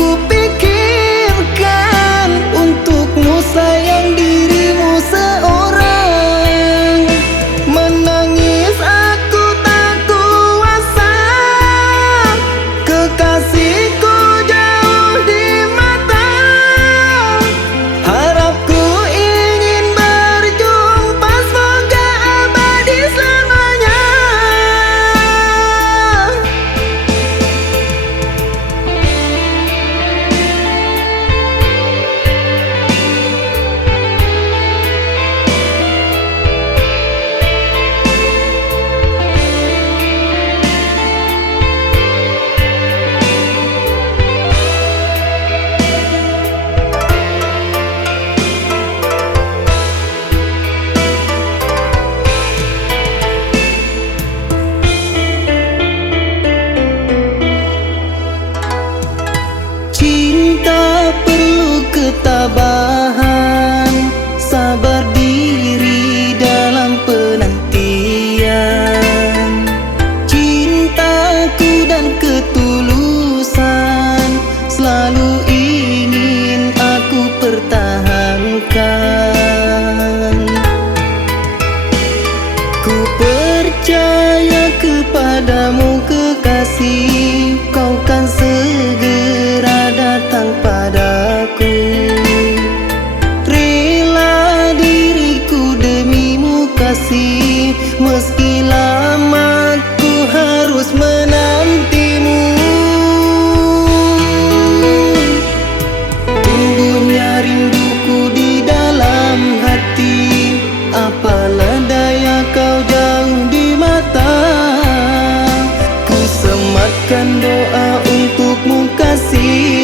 ku pikirkan untukmu sayang dirimu seorang. Menangis aku tak kuasa, kekasihku jauh di mata. Harapku ingin berjumpa, semoga abadi selamanya. Cinta perlu ketabahan, sabar diri dalam penantian. Cintaku dan ketulusan selalu ingin aku pertahankan. Ku percaya kepadamu kekasih, kau kan segera datang padaku. Rela diriku demimu kasih, meski lama ku harus menantimu. Tumbuhnya rinduku di dalam hati, apalah daya kau jauh di mata. Ku sematkan doa untukmu kasih,